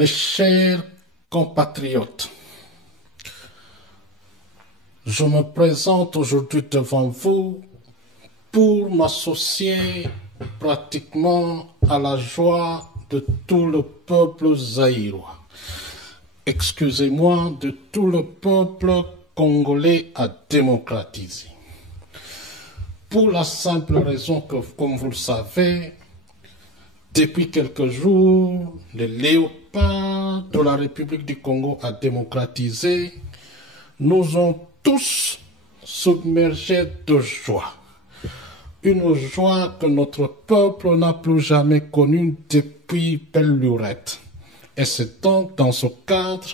Mes chers compatriotes, je me présente aujourd'hui devant vous pour m'associer pratiquement à la joie de tout le peuple zaïrois. Excusez-moi, de tout le peuple congolais à démocratiser. Pour la simple raison que, comme vous le savez, depuis quelques jours, les léopards de la République du Congo à démocratiser nous ont tous submergés de joie. Une joie que notre peuple n'a plus jamais connue depuis belle lurette. Et c'est donc dans ce cadre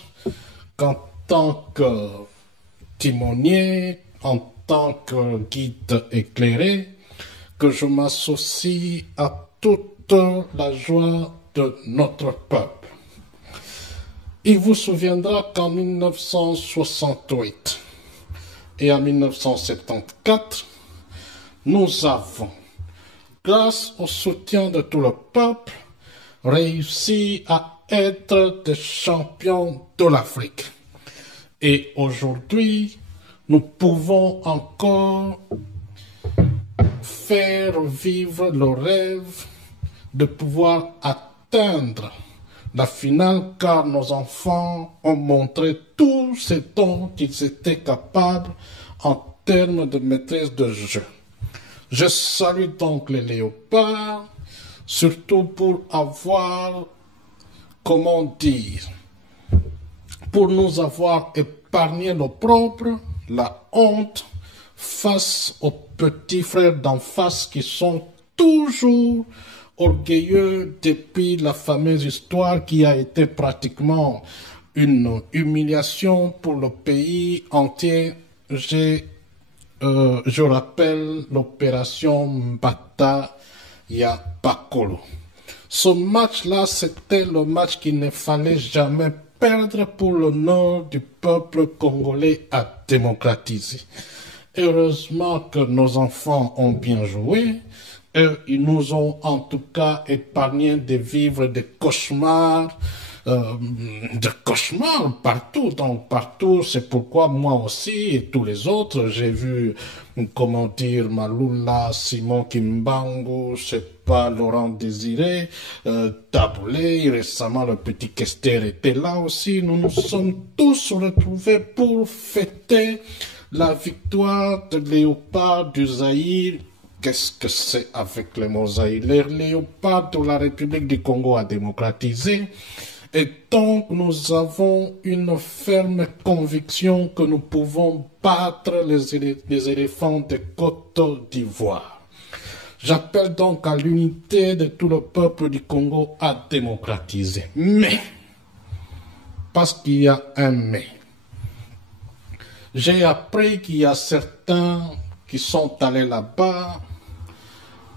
qu'en tant que timonier, en tant que guide éclairé, que je m'associe à toute la joie de notre peuple. Il vous souviendra qu'en 1968 et en 1974, nous avons, grâce au soutien de tout le peuple, réussi à être des champions de l'Afrique. Et aujourd'hui, nous pouvons encore faire vivre le rêve de pouvoir atteindre la finale, car nos enfants ont montré tout ce dont ils étaient capables en termes de maîtrise de jeu. Je salue donc les léopards, surtout pour avoir, comment dire, pour nous avoir épargné l'opprobre, la honte, face aux petits frères d'en face qui sont toujours orgueilleux depuis la fameuse histoire qui a été pratiquement une humiliation pour le pays entier. Je rappelle l'opération Mbata Yabakolo. Ce match-là, c'était le match qu'il ne fallait jamais perdre pour l'honneur du peuple congolais à démocratiser. Heureusement que nos enfants ont bien joué. Ils nous ont en tout cas épargné de vivre des cauchemars partout. Donc partout, c'est pourquoi moi aussi et tous les autres, j'ai vu, comment dire, Maloula, Simon Kimbangu, je sais pas, Laurent Désiré, Taboulé, récemment le petit Kester était là aussi. Nous nous sommes tous retrouvés pour fêter la victoire de Léopard du Zaïre. Qu'est-ce que c'est avec les mosaïques? Les léopards de la République du Congo a démocratisé. Et donc, nous avons une ferme conviction que nous pouvons battre les éléphants des Côtes d'Ivoire. J'appelle donc à l'unité de tout le peuple du Congo à démocratiser. Mais, parce qu'il y a un mais, j'ai appris qu'il y a certains qui sont allés là-bas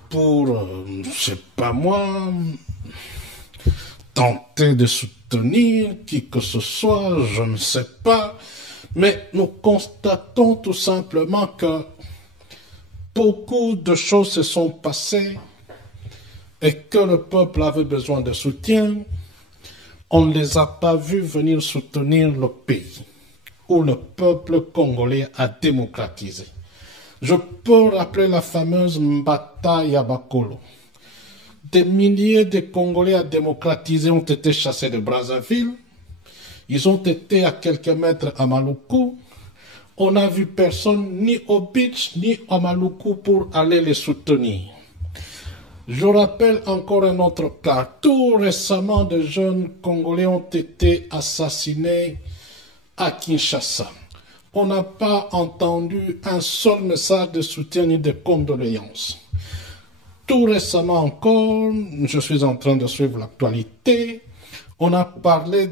pour, je sais pas moi, tenter de soutenir qui que ce soit, je ne sais pas, mais nous constatons tout simplement que beaucoup de choses se sont passées et que le peuple avait besoin de soutien. On ne les a pas vus venir soutenir le pays où le peuple congolais a démocratisé. Je peux rappeler la fameuse Mbata Yabakolo. Des milliers de Congolais à démocratiser ont été chassés de Brazzaville. Ils ont été à quelques mètres à Maluku. On n'a vu personne ni au beach ni à Maluku pour aller les soutenir. Je rappelle encore un autre cas. Tout récemment, de jeunes Congolais ont été assassinés à Kinshasa. On n'a pas entendu un seul message de soutien ni de condoléances. Tout récemment encore, je suis en train de suivre l'actualité, on a parlé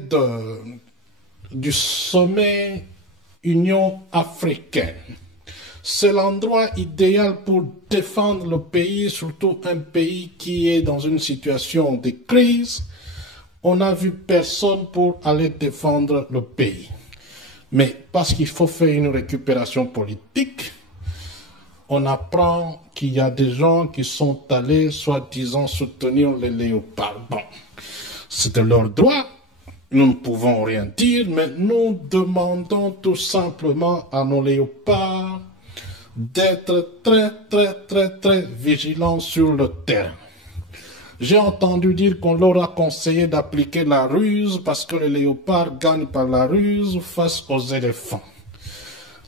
du sommet Union africaine. C'est l'endroit idéal pour défendre le pays, surtout un pays qui est dans une situation de crise. On n'a vu personne pour aller défendre le pays. Mais parce qu'il faut faire une récupération politique, on apprend qu'il y a des gens qui sont allés, soi-disant, soutenir les léopards. Bon, c'était leur droit. Nous ne pouvons rien dire, mais nous demandons tout simplement à nos léopards d'être très vigilants sur le terrain. J'ai entendu dire qu'on leur a conseillé d'appliquer la ruse parce que les léopards gagnent par la ruse face aux éléphants.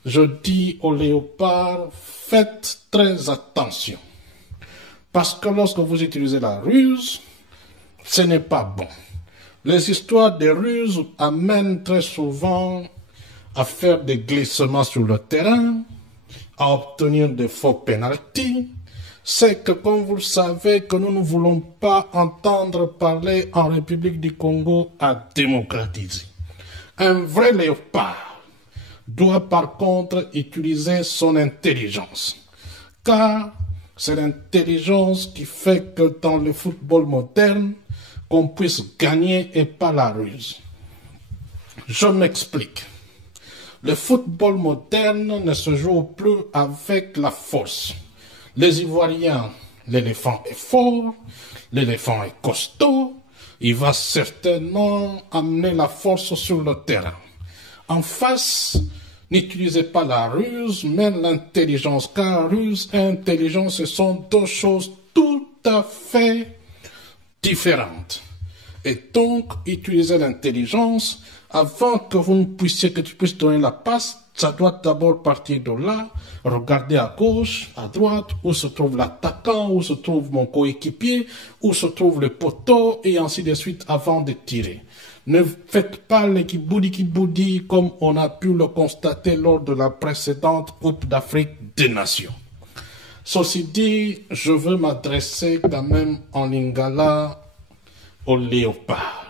Je dis aux léopards, faites très attention. Parce que lorsque vous utilisez la ruse, ce n'est pas bon. Les histoires de ruses amènent très souvent à faire des glissements sur le terrain, à obtenir des faux pénaltys. C'est que, comme vous le savez, que nous ne voulons pas entendre parler en République du Congo à démocratiser. Un vrai léopard doit par contre utiliser son intelligence. Car c'est l'intelligence qui fait que dans le football moderne, qu'on puisse gagner et pas la ruse. Je m'explique. Le football moderne ne se joue plus avec la force. Les Ivoiriens, l'éléphant est fort, l'éléphant est costaud, il va certainement amener la force sur le terrain. En face, n'utilisez pas la ruse, mais l'intelligence, car ruse et intelligence, ce sont deux choses tout à fait différentes. Et donc, utilisez l'intelligence avant que tu puisses donner la passe. Ça doit d'abord partir de là, regarder à gauche, à droite, où se trouve l'attaquant, où se trouve mon coéquipier, où se trouve le poteau, et ainsi de suite avant de tirer. Ne faites pas les kiboudi comme on a pu le constater lors de la précédente Coupe d'Afrique des Nations. Ceci dit, je veux m'adresser quand même en lingala au léopard.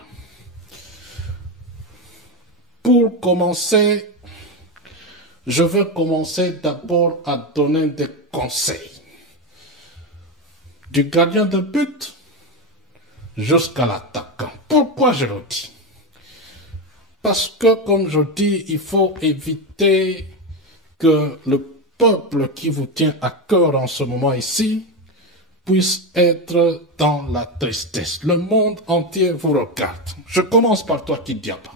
Pour commencer, je vais commencer d'abord à donner des conseils. Du gardien de but jusqu'à l'attaquant. Pourquoi je le dis? Parce que, comme je dis, il faut éviter que le peuple qui vous tient à cœur en ce moment ici puisse être dans la tristesse. Le monde entier vous regarde. Je commence par toi, Kidiaba.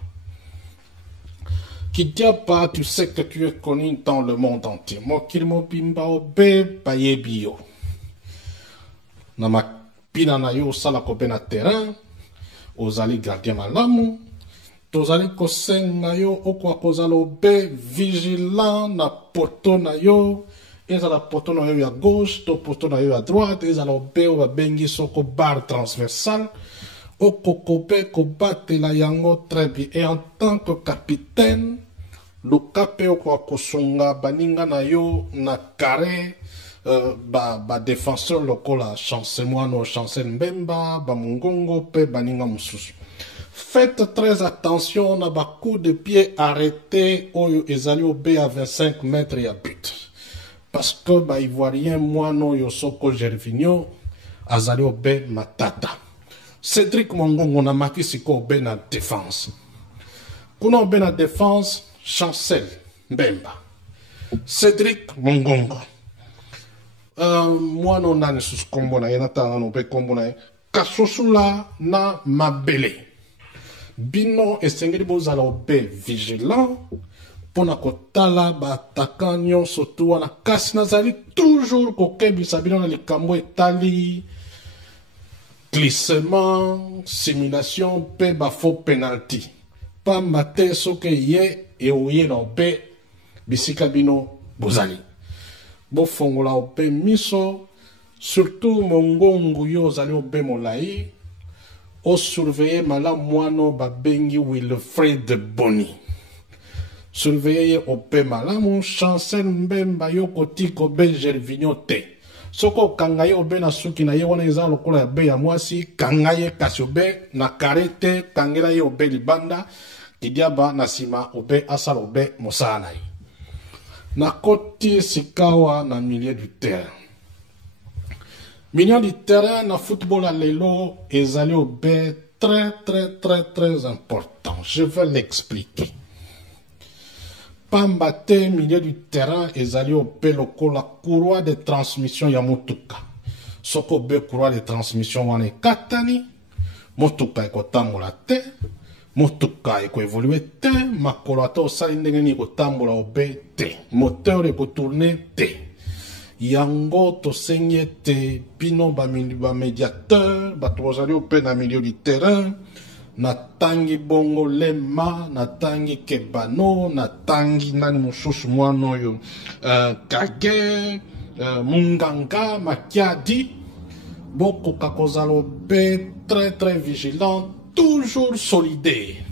Kidiaba, tu sais que tu es connu dans le monde entier. Mokilmo bimbao be bayebio. Nama pina na yo sala ko be na terrain. Ozali gardien malamu. Tozali kosenga yo okwa kozalo be vigilant na poto na yo. Ezala poto na yo ya gauche, to poto na yo ya droite. Ezala be o babengi soko barre transversale. Okokope kobatela yango très bien. Et en tant que capitaine, lukape okwa kosunga baninga na yo na carré. Ba défenseur lokola Chancel Moano, Chancel Mbemba, ba Mungongo pe baninga mususu. Faites très attention na ba coup de pied arrêté oyo ezali obe à 25 mètres ya but. Parce que ba Ivoirien Moano Yosoko Gervinho azali obe matata. Cédric Mongongo na maki siko obe na défense. Kuna obe na défense, Chancel Mbemba. Cédric Mongongo. Moano nani sus kombo na ye na tanga no be kombo na ye. Kasosula na mabele. Bino esengeli bozala obe vigilant pona kotala ba attaquant nyonso tu wana kasi nazali toujours kokebisa bino na likambo etali glissement, simulation pe ba faux penalty. Pamba te soke ye e oye na obe bisika bino bozali. Bofongola obe miso, surtout mongongu yo ozali obe molai. O surveiller malamu mwano babengi Wilfred Boni. Surveiller ope malamu Chancel Mbemba yo kotiko be Gervinho te. Soko kangaye obe na suki na ye wana eza lokola ya be ya mwasi, kangaye kasi obe na karete, kangela ye obe libanda, Kidiaba na sima obe asala obe mosana ye. Na koti sikawa na milieu du terrain. Milieu du terrain na football à l'élo ezali obe très important. Je vais l'expliquer. Pambate milieu du terrain ezali obe lokola courroie de transmission ya motuka. Soko be courroie de transmission wana katani, motuka ekotambola te, motuka ekoevolue te, makolo ata osali ndenge nini kotambola obe te, moteur ekotourne te. Yango tosengi ete bino bamediateur bato bozali ope na milieu du terrain, natangi bongo Lema, natangi Kebano, natangi nani mosusu mwana oyo Kage, Munganga, Makiadi. Bokoka kozala obe très vigilant, toujours solidaire.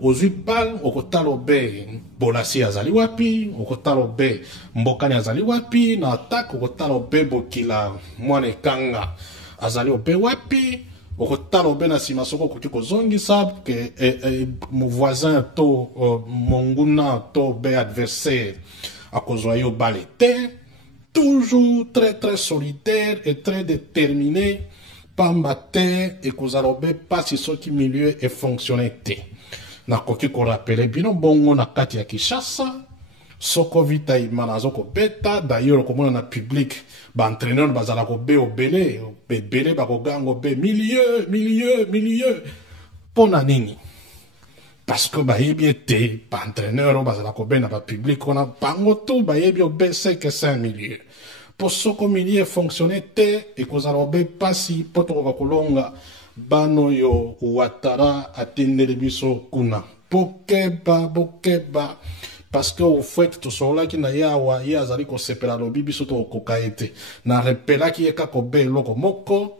Ozipal, okotala obe Bolasi azali wapi, okotala obe Mbokani azali wapi, na attaque okotala obe Bokila Mwane Kanga azali obe wapi, okotala obe na sima soko koki kozongisa ke mon voisin to monguna to obe adversaire akozwa yo bale te. Toujours très solidaire et très déterminé, pambate et kozalobe pas si ce qui milieu est fonctionné te. Na koki ko rappele bino bongo na kati ya Kinshasa, soko vita imanazo ko beta, d'ailleurs komona na public, ba entraîneur bazala ko be obele ba ko gango be milieu, pona nini? Parce que ba yebi ete, ba entraîneur bazala ko be na ba public, on a bango tout ba yebi obe c'est que c'est un milieu. Pour ce que milieu fonctionne te, et que ça obe pas si poto kolonga bano yo Ouattara atendele biso kuna. Bokeba. Parce que au fait, tout cela qui n'a yawa, ya azali ko sepela lobi biso to kokaete. Na repela ki eka ko be loko moko,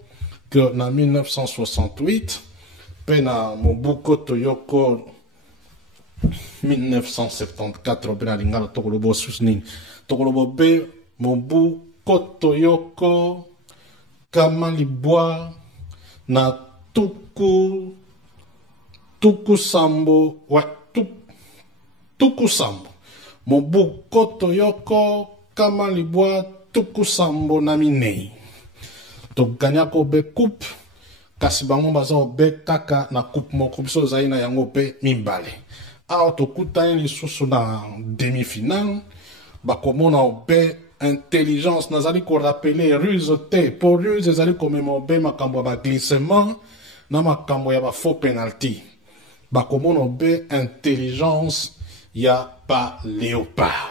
que na 1968, pe na Mobuko Toyoko 1974, pe na lingala tokolobo susning. Tokolobo be Mobuko Toyoko Kamalibwa na Tuku Sambo, ouais, Tuku Sambo. Mobuko Toyoko Kamalibwa Tuku Sambo na minei. To ganya ko be coupe, kasi bango baza be kaka na coupe moko biso zai na yango pe mimbale. A to kuta ni susu na demi-finale, bakomona be intelligence nazali ko rappeler ruse te, pour ruse ezali komema be makambo ba glissement na makambo ya ba faux penalty. Bakomona be intelligence ya pa léopard.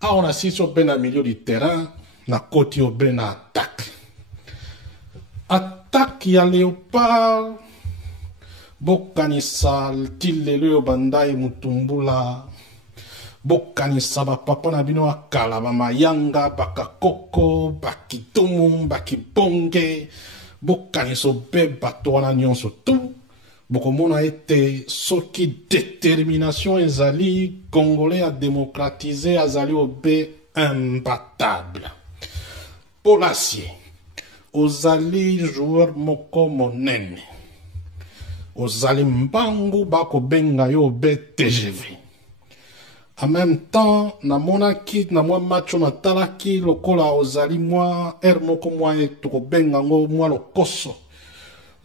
A on assiste au ben na milieu du terrain, na côté au ben na attaque. Attaque ya léopard, bokanisa tilele bandai mutumbula, bokanisa ba papa na bino akala ba mayanga, bakakoko, bakitumu, bakibonge, bokanisa be bato wana nyonso tout. Bokomona ete soki détermination ezali congolais à démocratiser azali obe imbattable. Polassier ozali joueur moko monene, ozali mbangu bako benga yo obe TGV. En même temps namonaki na mwa match natalaki lokola ozali mwa moko mwa etoko benga ngo mwa lokoso.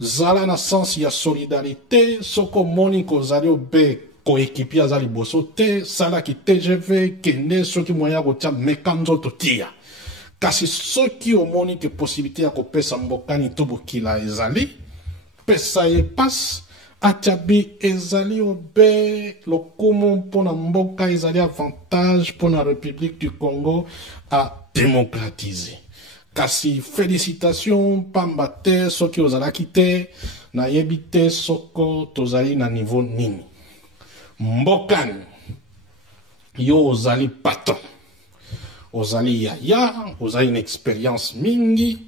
Zala na sens ya solidarité, soko moni ko zali obe coéquipier azali boso te, sala ki TGV kende soki moya ko tia mekanzo totia. Kasi soki omoni ke possibilité ya kopesa mbokani to bokila ezali, pesa ye passe, atiabi ezali obe lokumu mpona mboka ezali avantage mpona République du Congo à démocratiser. Kasi félicitations pambate soki ozalaki te na yebite soko tozali na niveau nini. Mbokani yo ozali paton, ozali yaya, ozali une expérience mingi,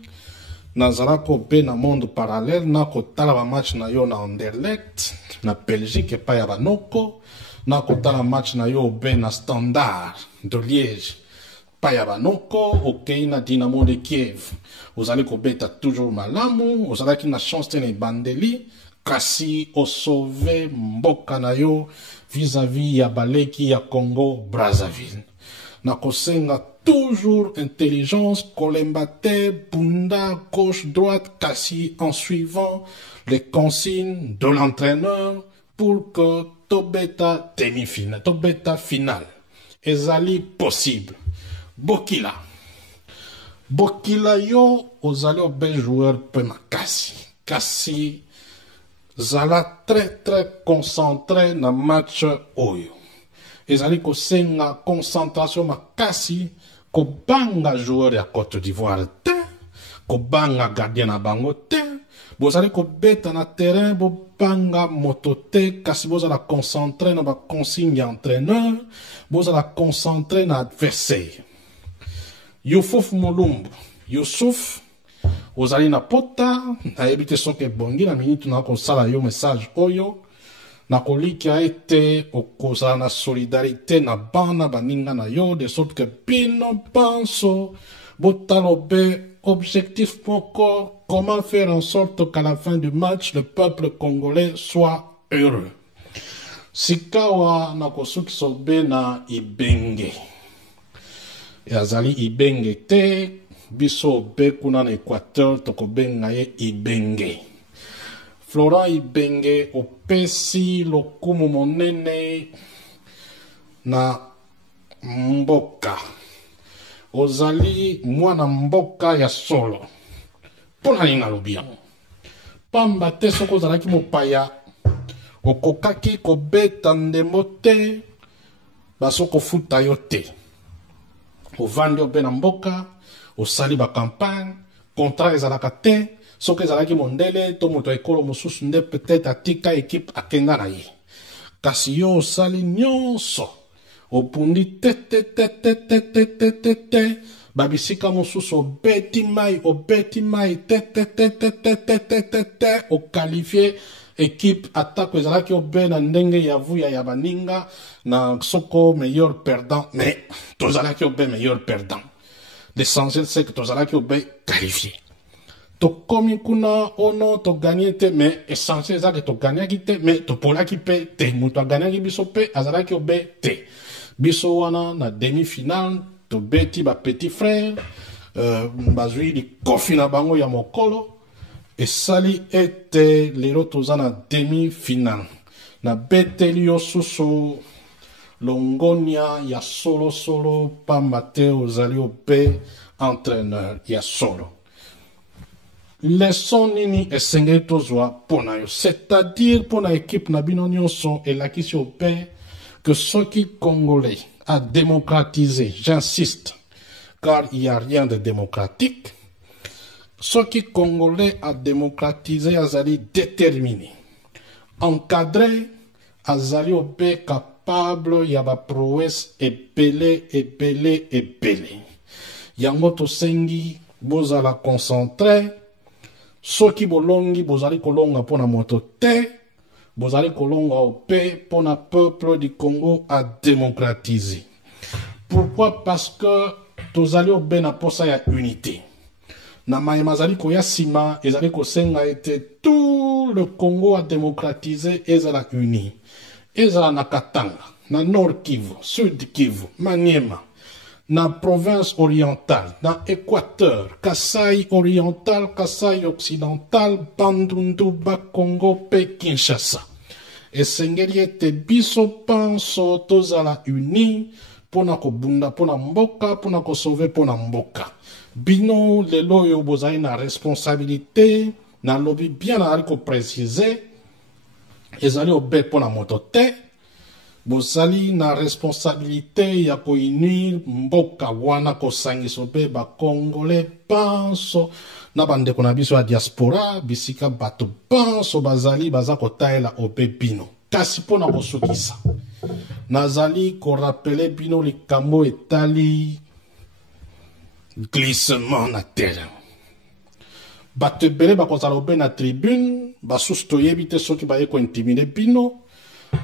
nazalako be na monde parallèle na kotala ba match na yo na Anderlecht na Belgique epai ya banoko, na kotala match na yo be na Standard de Liège paya banoko, okei na Dynamo de Kiev. Ozali kobeta toujours malamu, ozalaki na chance tene bandeli, kasi osauve mboka na yo vis-à-vis ya baleki ya Congo Brazzaville. Na kosenga toujours intelligence, kolembate, bunda, gauche, droite, kasi en suivant les consignes de l'entraîneur pour que tobeta demi-finale, tobeta finale. Ezali possible. Bokila yo ozali obe joueur pe makasi. Kasi zala très concentré na match oyo. Ezali kosenga concentration makasi ko banga joueur ya Côte d'Ivoire te, ko banga gardien na bango te, bozali ko beta na terrain bo banga moto te, kasi bozala concentré na ba consigne ya entraîneur, bozala concentré na adversaire. Youssouf Mulumbu, Youssouf ozali na pota, na ebite soke bongi na minute na kosala yo message oyo, na kolikia ete okozala na solidarité na bana baninga na yo, de sorte que bino panso botalobe objectif moko, comment faire en sorte qu'à la fin du match le peuple congolais soit heureux. Sikawa na kosuki sobe na Ibenge, yazali Ibenge te, biso be kuna na Équateur tokobenga ye Ibenge. Florent Ibenge opesi lokumu monene na mboka. Ozali mwana mboka ya solo. Pona nina lobia. Pamba te soko ozalaki mopaya. Okokaki kobeta ndembo te. Basoko futa yo te. Ovandi obe na mboka. Osali ba campagne. Contrat ezalaka te. Soki ezalaki mondele, to moto ekolo mosusu nde peut-être atika équipe akenda na ye. Kasi yo osali nyonso. Opundi te, babisika mosusu obeti mai, te, okalifie équipe attaque ezalaki obe na ndenge ya vuya ya baninga, na soko meilleur perdant, mais tozalaki obe meilleur perdant. L'essentiel c'est que tozalaki obe qualifié. To komi kuna ono to gagné te, mais essentiel c'est que to gagnaki te, mais to polaki pe te, muto gagnaki biso pe azalaki obe te. Biso wana na demi-finale to beti ba petit frère bazui di kofi na bango ya mokolo esali ete lelo toza na demi-finale na beteli yo susu longonia ya solo pamba te ozali obe entraîneur ya solo. Leson nini esengeli tozwa pona yo, c'est-à-dire pona équipe na bino nyonso elakisi obe que ce qui congolais a démocratisé, j'insiste, car il n'y a rien de démocratique, ce qui congolais a démocratisé, azali déterminé, encadré, azali obe capable, yaba prouesse, epele. Yango to sengi, bozala concentré, ce qui bolongi, bozali kolonga pona moto te, Bozali kolonga ope pour le peuple du Congo à démocratiser. Pourquoi? Parce que tozali obe na posa ya unité. Na maimazali koya sima ezali kosenga ete tout le Congo a démocratisé ezala uni. Ezala na Katanga, na Nord Kivu, Sud Kivu, Maniema, na province orientale, na Équateur, Kasai oriental, Kasai occidental, Bandundu, Bakongo, pe Kinshasa. Esengeli ete biso panso tozala uni pona kobunda pona mboka, pona kosauve pona mboka. Bino lelo yo bozali na responsabilité, na lobi bien na ko préciser, ezali obe pona moto te. Bozali na responsabilité ya koinir mboka wana kosangiso pe ba Congolais panso na bandeko na biso ya diaspora bisika bato panso bazali baza kotaela ope bino. Kasi pona kosukisa nazali korapele bino likambo etali glissement na terrain. Bato ebele bakozala obe na tribune basusu toyebi te soki baye kointimide bino.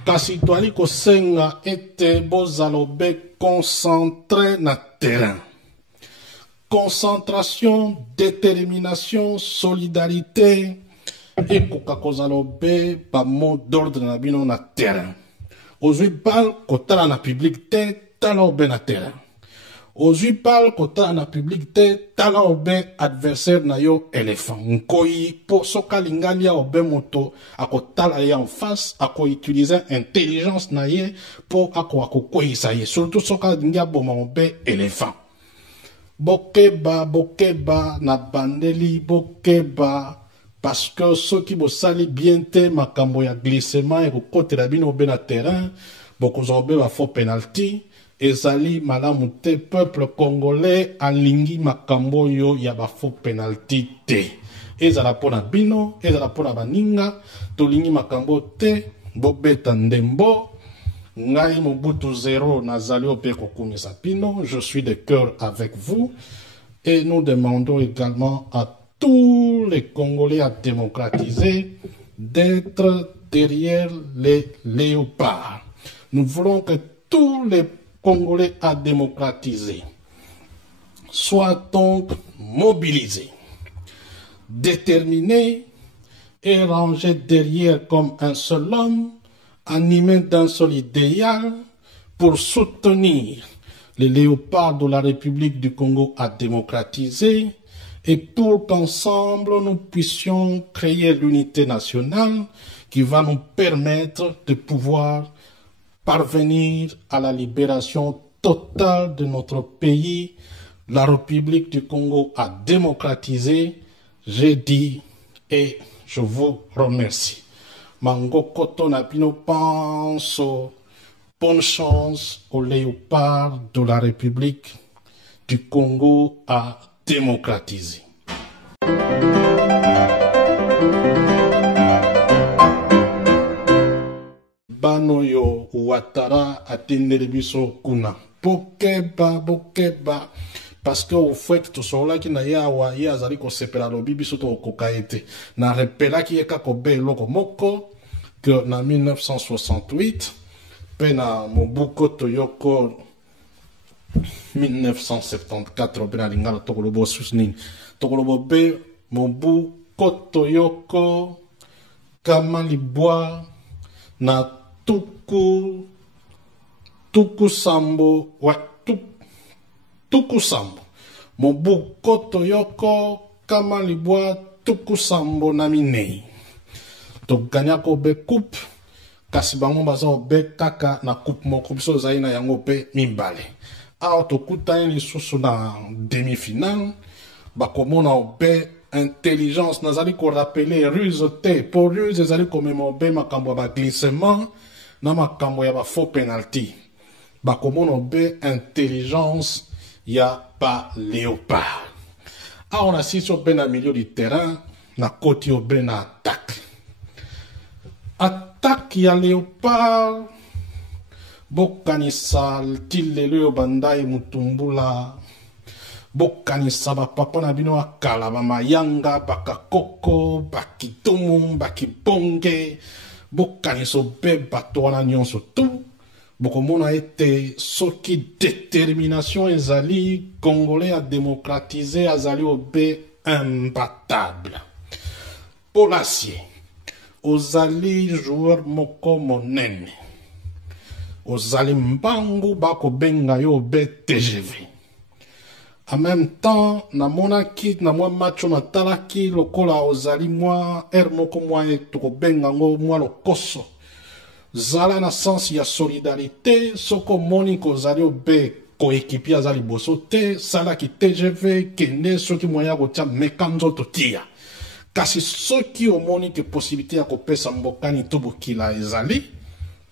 Kasi toali kosenga ete bozalobe concentré na terrain. Concentration, détermination, solidarité et kokakozalobe ba mot d'ordre na bino na terrain. Ozui bal kotala na public te tala obe na terrain. Ozui bal kotala na public te tala obe adversaire na yo éléphant. Nkoi po soka lingalia obe moto akotala ye en face ako utiliser intelligence na ye po ako koisa ye. Surtout soka lingia boma obe éléphant. Bokeba na bandeli bokeba parce que ceux qui vous sali bien te makambo ya glissement et côté la bino ben na terrain beaucoup zombe va faux penalty ezali malamu te peuple congolais alingi makambo yo ya ba faux penalty te ezala pona bino ezala pona baninga tolingi makambo te bobeta ndembo ngai Mobutu zéro nazali ope kokumisa bino je suis de cœur avec vous et nous demandons également à tous les Congolais à démocratiser, d'être derrière les léopards. Nous voulons que tous les Congolais à démocratiser soient donc mobilisés, déterminés et rangés derrière comme un seul homme, animés d'un seul idéal pour soutenir les léopards de la République du Congo à démocratiser et pour qu'ensemble nous puissions créer l'unité nationale qui va nous permettre de pouvoir parvenir à la libération totale de notre pays, la République du Congo à démocratiser. J'ai dit et je vous remercie. Mango Koto Napino Panso. Bonne chance aux léopards de la République du Congo à démocratiser. Banoyo Ouattara atendele biso kuna. Bokeba. Parce que au fait tout cela qui na yawa ya azali ko sepela lobi biso to kokaete. Na repela ki eka ko be loko moko que na 1968 pena Mobutu Toyoko 1974 pena lingala tokolobo susning tokolobo be Mobutu Toyoko Kamalibwa na tuku sambo wa tuku sambo Mobutu Toyoko Kamalibwa tuku sambo na minei to ganya ko be coupe kasi bango baza obe kaka na coupe moko biso zai na yango pe mimbale awa tokuta lisusu na demi-finale bakomona obe intelligence nazali ko rappeler ruse te pour ruse ezali komema obe makambo ya baglissement na makambo ya ba faux penalty bakomona obe intelligence ya ba léopard awa na sisi obe na milieu du terrain na koti obe na attaque ya léopard bokanisa tilelo bandai mutumbula bokanisa bapapa na bino akala bamayanga bakakoko bakitumu bakibonge bokanisa obe bato wana nyonso tu bokomona ete soki détermination ezali congolais à démocratiser azali obe imbattable Polassier ozali joueur moko monene ozali mbangu bako benga yo be TGV en même temps namonaki na mwa match natalaki lokola ozali mwa moko mwa toko benga ngo mwa lokoso zala na sens ya solidarité soko moni kozali obe koéquipier azali boso te salaki TGV kende soki moya kotia mekanzo totia kasi soki omoni ke possibilité ya kopesa mbokani to bokila ezali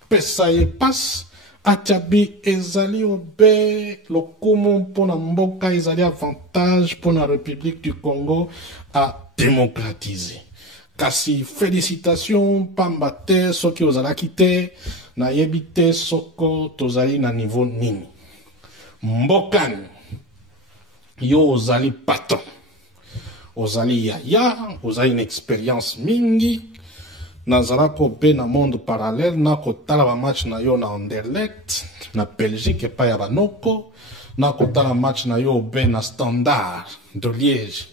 pesa ye passe atiabi ezali obe lokumu mpona mboka ezali avantage mpona République du Congo à démocratiser kasi félicitations pamba te soki ozalaki te nayebi te soko tozali na niveau nini mbokani yo ozali patron ozali yaya ozali une expérience mingi nazala ko be na monde parallèle na kotala ba match na yo na Anderlecht na Belgique epai ya banoko na kotala match na yo be na Standard de Liège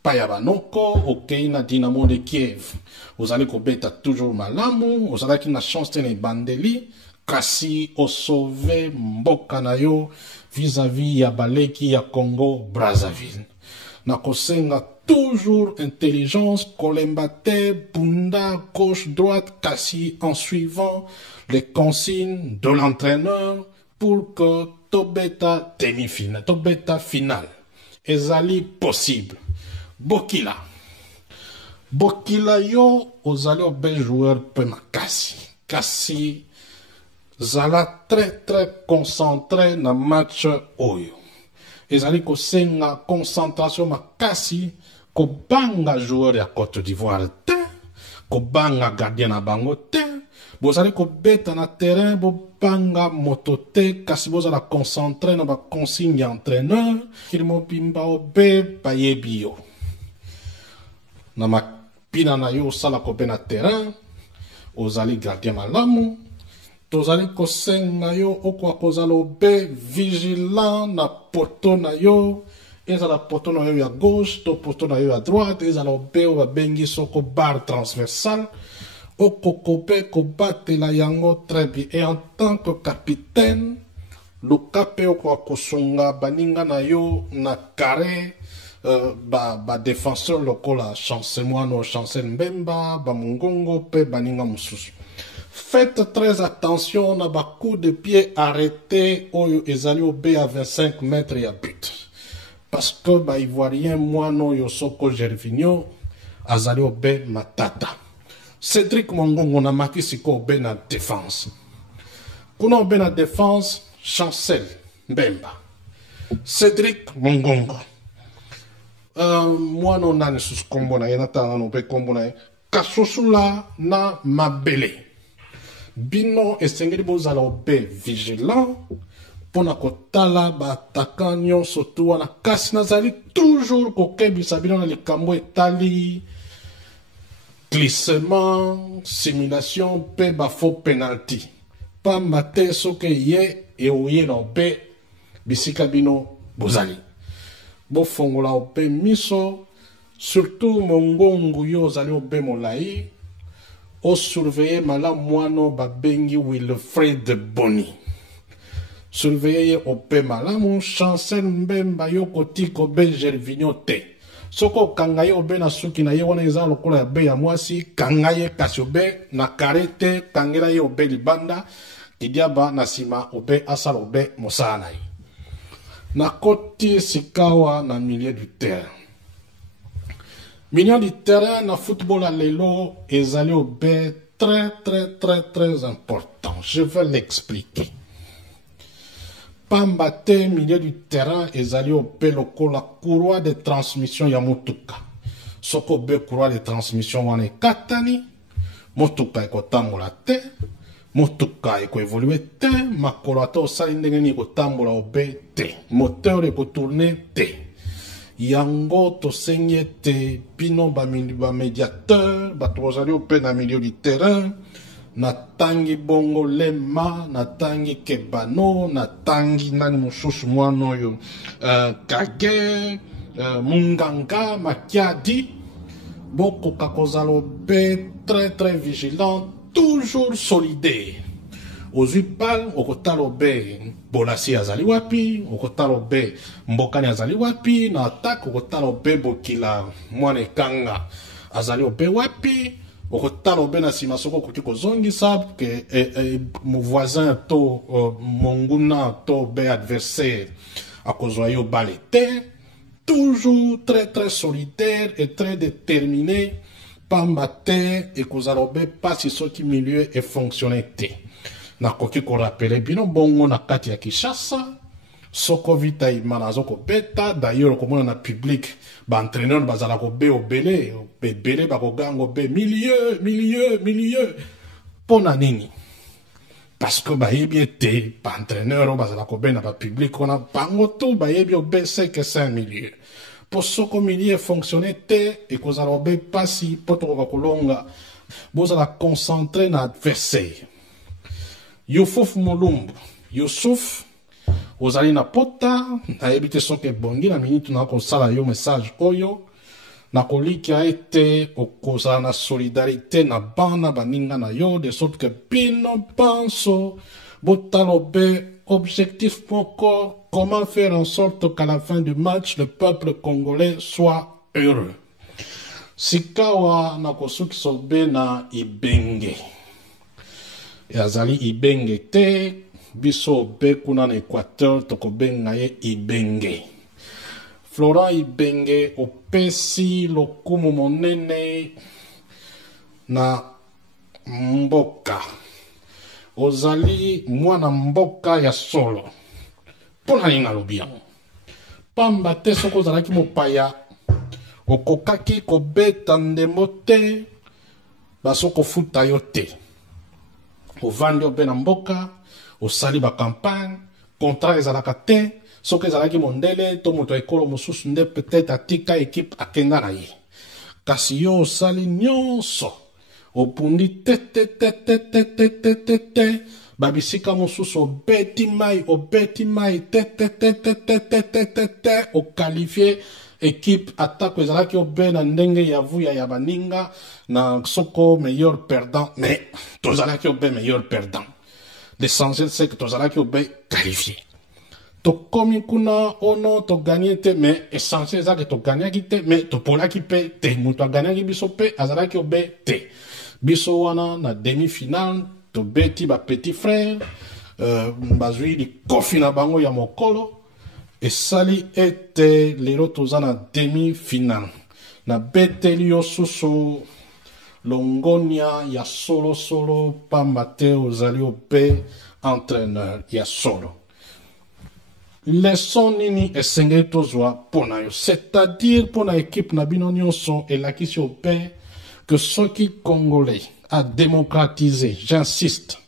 epai ya banoko okei na Dynamo de Kiev ozali kobeta toujours malamu ozalaki na chance te na ebandeli kasi osauve mboka na yo vis-à-vis ya baleki ya Congo Brazzaville na kosenga toujours intelligence, kolembate, bunda, gauche, droite, kasi en suivant les consignes de l'entraîneur pour que tobeta demi-finale, tobeta finale. Ezali possible. Bokila. Bokila yo ozali obe joueur pe makasi. Kasi zala très concentré na match oyo. Ezali kosenga concentration makasi ko banga joueur ya Côte d'Ivoire te, ko banga gardien na bango te. Bozali ko beta na terrain bo banga moto te, kasi bozala concentré na ba consigne ya entraîneur, kilimo bimba obe bayebi yo. Na mapina na yo sala ko be na terrain, ozali gardien malamu, tozali kosenga yo okwa kozala obe vigilant na poto na yo, ezala poto na yo ya gauche, to poto na yo ya droite, ezala obe o babengi soko barre transversale, okokobe kobatela yango très bien. Et en tant que capitaine, luka pe okwa kosunga baninga na yo na carré, défenseur lokola Chancel Moano, Chancel Mbemba, Bamungongo, pe baninga mususu. Faites très attention na ba coup de pied arrêté oyo ezali obe à 25 mètres ya but. Parce que ba ivoirien Moano Yosoko Gervinho azali obe matata. Cédric Mongongo na maki siko obe na défense. Kuna obe na défense Chancel Mbemba. Cédric Mongongo. Moano nani sus kombo na ye natanga no pe kombo na ye kasosula na mabele. Bino esengeli bozala obe vigilant pona kotala ba attaquant nyonso tu wana kasi nazali toujours kokebisa bino na likambo etali glissement, simulation pe ba faux penalty. Pamba te soke ye e oye na obe bisika bino bozali. Bofongola obe miso, surtout mongongo yo ozali obe molai, o surveiller mala mwano babengi Wilfred Boni. Surveiller obe malamu, Chancel Mbemba yo kotiko be Gervinho te. Soko kangaye obe na suki na ye wana eza lokola ya be ya mwasi, kangaye kasi obe na karete, kangela ye obe libanda, kidiaba na sima obe asal obe mosana ye. Na koti sikawa na milieu du terrain. Milieu du terrain na football à lelo ezali obe très important. Je vais l'expliquer. Pambate milieu du terrain ezali obe lokola courroie de transmission ya motuka. Soko obe courroie de transmission wane katani, motuka ekotambola te. Motuka eko évoluer te, makolo ata osali ndenge nini kotambola obe te, moteur eko tourner te. Yango tosengi ete bino ba médiateur, bato bozali obe na milieu du terrain, na tangi bongo Lema, na tangi Kebano, na tangi nani mususu mwana oyo, Kage, Munganga, Makiadi, boko kakozala obe très vigilant, toujours solidaire. Ozui pal, okotalo obe Bolasi azali wapi, okotalo obe Mbokani azali wapi, na attaque okotalo obe Bokila Mwane Kanga azali obe wapi, okotalo obe na sima soko koki kozongisa ke mon voisin to monguna to be adversaire akozwa yo bale te. Toujours très solidaire et très déterminé. Pambate et kozalobe pas si ce qui milieu est fonctionné te. Na koki ko rappele bino bongo na kati ya Kinshasa. Soko vita imanazo ko beta. D'ailleurs, comme on a public, ba entraîneur bazala ko be obele. Bele ba ko gango be milieu. Pona nini. Parce que ba yebi ete, ba entraîneur bazala ko be na ba public. On a bango tout ba yebi obe 5 milieu. Pour ce que milieu fonctionner te et que vous allez pas si poto kolonga vous allez concentrer na adversaire. Youssouf Mulumbu, Youssouf vous allez na pota na ebite soke bongi na minute na ko sala yo message oyo na koliki a été okoza na solidarité na bana baninga na yo de sorte que pino penso botalobe objectif pourquoi. Comment faire en sorte qu'à la fin du match, le peuple congolais soit heureux. Sikawa nakosuki sobe na Ibenge. Yazali Ibenge te, biso be kuna na Équateur, tokobenga ye Ibenge. Florent Ibenge opesi lokumu monene na mboka. Ozali mwana mboka ya solo. Pona ninga lobian. Pamba te soko ozalaki mopaya. Okokaki kobeta ndembo te. Basoko futa yo te. Ovandi obe na mboka. Osali ba campagne. Contrat ezalaka te. Soko ezalaki mondele. To moto ekolo mosusu nde peut-être atika équipe akenga na ye. Kasi yo osali nyonso. Opundi te. Babisika mosusu obeti mai te. Okalifié équipe attaque ezalaki obe na ndenge ya vuya ya baninga na soko meilleur perdant. Mais tozalaki obe meilleur perdant. L'essentiel c'est que tozalaki obe qualifié. Tokomi kuna ono to gagné te mais essentiel c'est que to gagnaki te mais to polaki pe te muto gagnaki biso pe azalaki obe te. Biso wana na demi-finale to beti ba petit frère bazui di kofi na bango ya mokolo esali ete lero toza na demi-finale na beteli yo susu longonia ya solo pamba te ozali obe entraîneur ya solo. Leson nini esengeli tozwa pona yo, c'est-à-dire pona équipe na bino nyonso elakisi obe que ceux qui Congolais a démocratisé, j'insiste,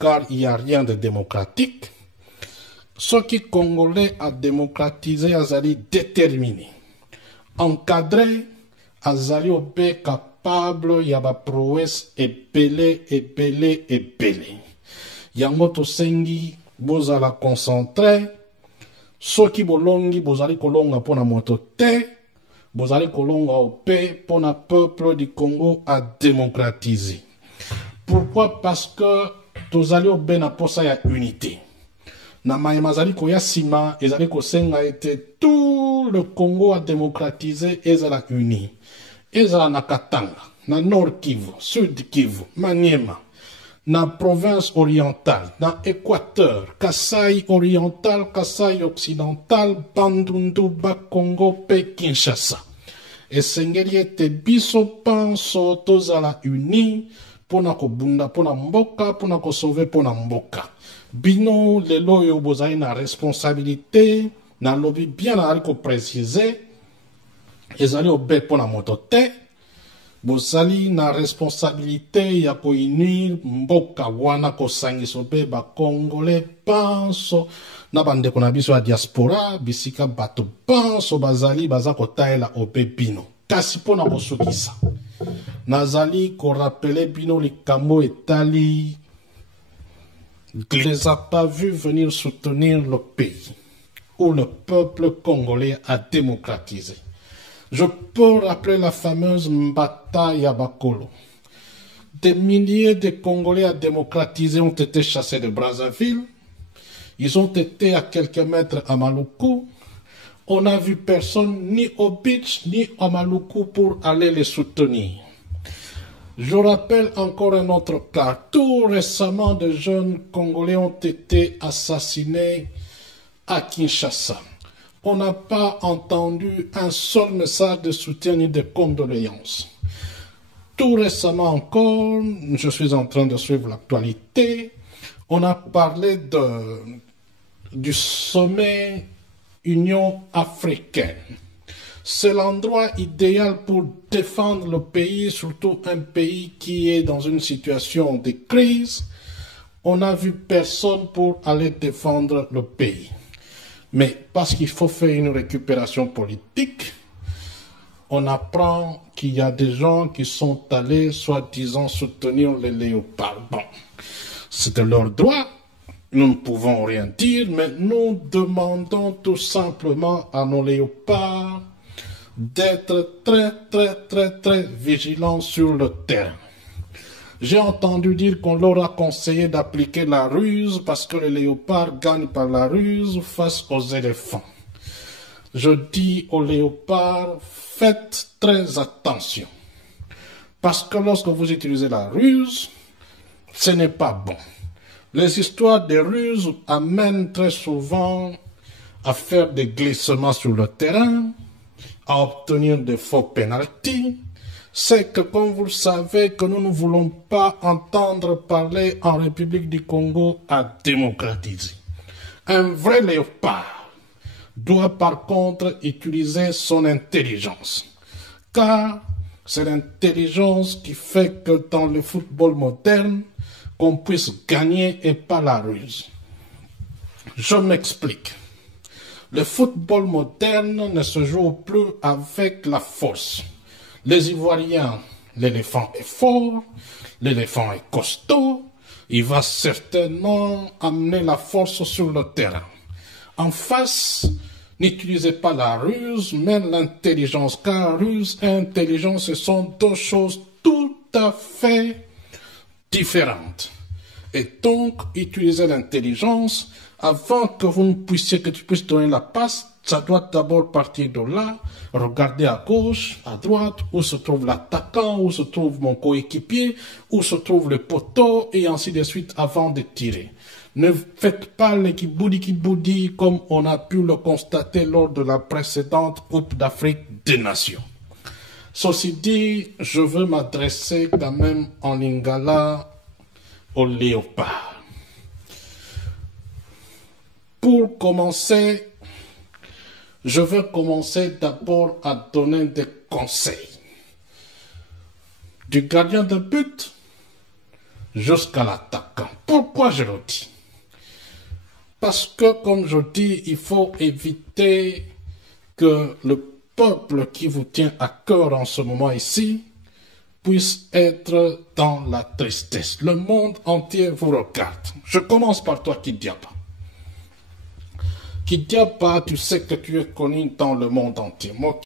car il n'y a rien de démocratique, ceux qui Congolais a démocratisé, azali déterminé, encadré, azali obe capable, yaba prouesse, epele. Yango to sengi, bozala concentré, ceux qui bolongi, bozali kolonga pona moto te, Bozali kolonga ope pour le peuple du Congo à démocratiser. Pourquoi? Parce que tozali obe na posa ya unité. Na maemazali koya sima ezali kosenga ete tout le Congo à démocratiser ezala uni. Ezala na Katanga, na Nord Kivu, Sud Kivu, Maniema, na province orientale, na Équateur, Kasai oriental, Kasai occidental, Bandundu, Bakongo, pe Kinshasa. Esengeli ete biso panso tozala uni, pona kobunda, pona mboka, pona kosauve, pona mboka. Bino lelo yo bozali na responsabilité, na lobi bien na aliko préciser, ezali obe pona moto te, bozali na responsabilité ya koinir mboka wana kosangiso pe ba Congolais panso na bandeko na biso ya diaspora bisika bato panso bazali baza kotaela ope bino kasi pona kosukisa nazali korapele bino likambo etali ne les a pas vu venir soutenir le pays où le peuple congolais a démocratisé. Je peux rappeler la fameuse Mbata Yabakolo. Des milliers de Congolais à démocratiser ont été chassés de Brazzaville. Ils ont été à quelques mètres à Maluku. On n'a vu personne ni au beach ni à Maluku pour aller les soutenir. Je rappelle encore un autre cas. Tout récemment, de jeunes Congolais ont été assassinés à Kinshasa. On n'a pas entendu un seul message de soutien ni de condoléances. Tout récemment encore, je suis en train de suivre l'actualité, on a parlé du sommet Union africaine. C'est l'endroit idéal pour défendre le pays, surtout un pays qui est dans une situation de crise. On n'a vu personne pour aller défendre le pays. Mais parce qu'il faut faire une récupération politique, on apprend qu'il y a des gens qui sont allés, soi-disant, soutenir les léopards. Bon, c'était leur droit, nous ne pouvons rien dire, mais nous demandons tout simplement à nos léopards d'être très vigilants sur le terrain. J'ai entendu dire qu'on leur a conseillé d'appliquer la ruse parce que les léopards gagnent par la ruse face aux éléphants. Je dis aux léopards, faites très attention. Parce que lorsque vous utilisez la ruse, ce n'est pas bon. Les histoires des ruses amènent très souvent à faire des glissements sur le terrain, à obtenir des faux pénaltys, c'est que, comme vous le savez, que nous ne voulons pas entendre parler en République du Congo à démocratiser. Un vrai léopard doit par contre utiliser son intelligence, car c'est l'intelligence qui fait que dans le football moderne, qu'on puisse gagner et pas la ruse. Je m'explique. Le football moderne ne se joue plus avec la force. Les Ivoiriens, l'éléphant est fort, l'éléphant est costaud, il va certainement amener la force sur le terrain. En face, n'utilisez pas la ruse, mais l'intelligence, car ruse et intelligence, ce sont deux choses tout à fait différentes. Et donc, utilisez l'intelligence avant que tu puisses donner la passe. Ça doit d'abord partir de là, regarder à gauche, à droite, où se trouve l'attaquant, où se trouve mon coéquipier, où se trouve le poteau, et ainsi de suite avant de tirer. Ne faites pas les kiboudi comme on a pu le constater lors de la précédente Coupe d'Afrique des Nations. Ceci dit, je veux m'adresser quand même en lingala au léopard. Pour commencer, je vais commencer d'abord à donner des conseils. Du gardien de but jusqu'à l'attaquant. Pourquoi je le dis? Parce que, comme je dis, il faut éviter que le peuple qui vous tient à cœur en ce moment ici puisse être dans la tristesse. Le monde entier vous regarde. Je commence par toi, Kidiaba. Kidiaba, tu sais que tu es connu dans le monde entier. Moi...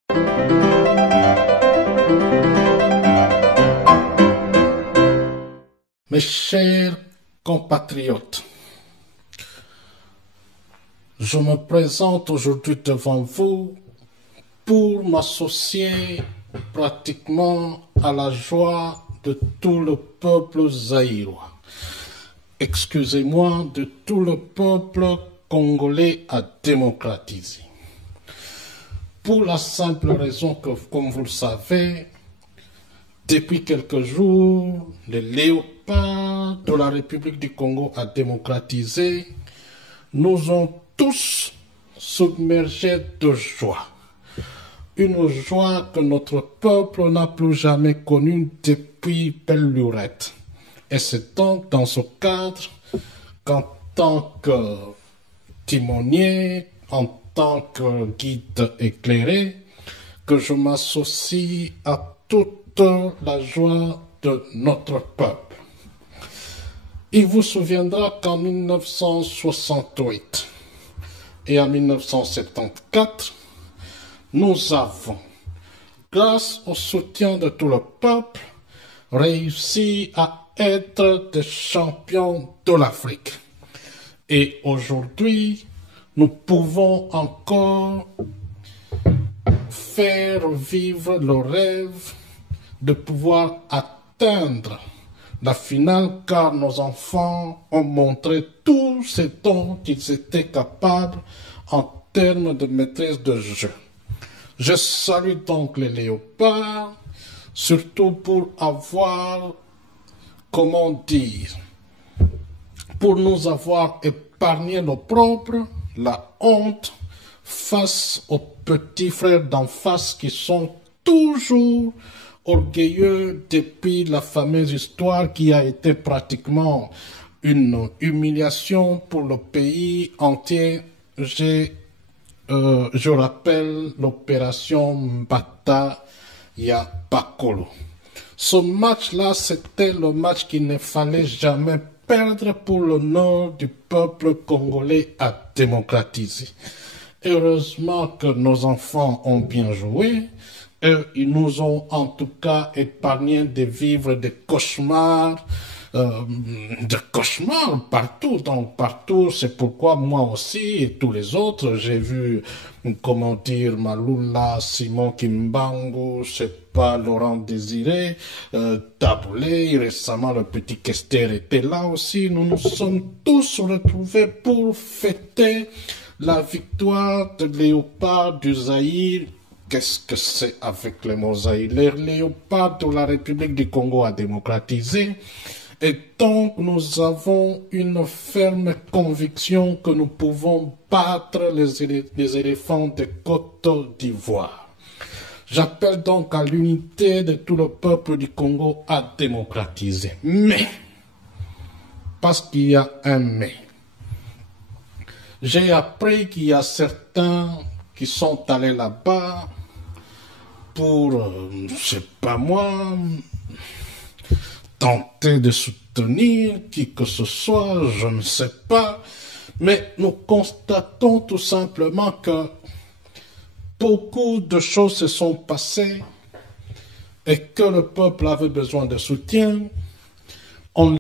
Mes chers compatriotes, je me présente aujourd'hui devant vous pour m'associer pratiquement à la joie de tout le peuple zaïrois. Excusez-moi, de tout le peuple congolais à démocratiser. Pour la simple raison que, comme vous le savez, depuis quelques jours, les léopards de la République du Congo à démocratiser nous ont tous submergés de joie. Une joie que notre peuple n'a plus jamais connue depuis belle lurette. Et c'est donc dans ce cadre qu'en tant que timonier, en tant que guide éclairé, que je m'associe à toute la joie de notre peuple. Il vous souviendra qu'en 1968 et en 1974, nous avons, grâce au soutien de tout le peuple, réussi à être des champions de l'Afrique. Et aujourd'hui, nous pouvons encore faire vivre le rêve de pouvoir atteindre la finale, car nos enfants ont montré tout ce dont ils étaient capables en termes de maîtrise de jeu. Je salue donc les léopards, surtout pour avoir, comment dire, pour nous avoir épargné nos propres, la honte face aux petits frères d'en face qui sont toujours orgueilleux depuis la fameuse histoire qui a été pratiquement une humiliation pour le pays entier. Je rappelle l'opération Mbata Yapakolo. Ce match-là, c'était le match qu'il ne fallait jamais perdre pour l'honneur du peuple congolais à démocratiser. Heureusement que nos enfants ont bien joué. Ils nous ont en tout cas épargné de vivre des cauchemars partout. Donc partout, c'est pourquoi moi aussi et tous les autres, j'ai vu, comment dire, Maloula, Simon Kimbangu, je sais pas, Laurent Désiré, Taboulé, récemment le petit Kester était là aussi. Nous nous sommes tous retrouvés pour fêter La victoire de Léopard du Zaïre, qu'est-ce que c'est avec les mots Zaïre? Les léopards de la République du Congo a démocratisé. Et donc, nous avons une ferme conviction que nous pouvons battre les éléphants de Côte d'Ivoire. J'appelle donc à l'unité de tout le peuple du Congo à démocratiser. Mais, parce qu'il y a un mais, j'ai appris qu'il y a certains qui sont allés là-bas pour, je sais pas moi, tenter de soutenir qui que ce soit, je ne sais pas, mais nous constatons tout simplement que beaucoup de choses se sont passées et que le peuple avait besoin de soutien. On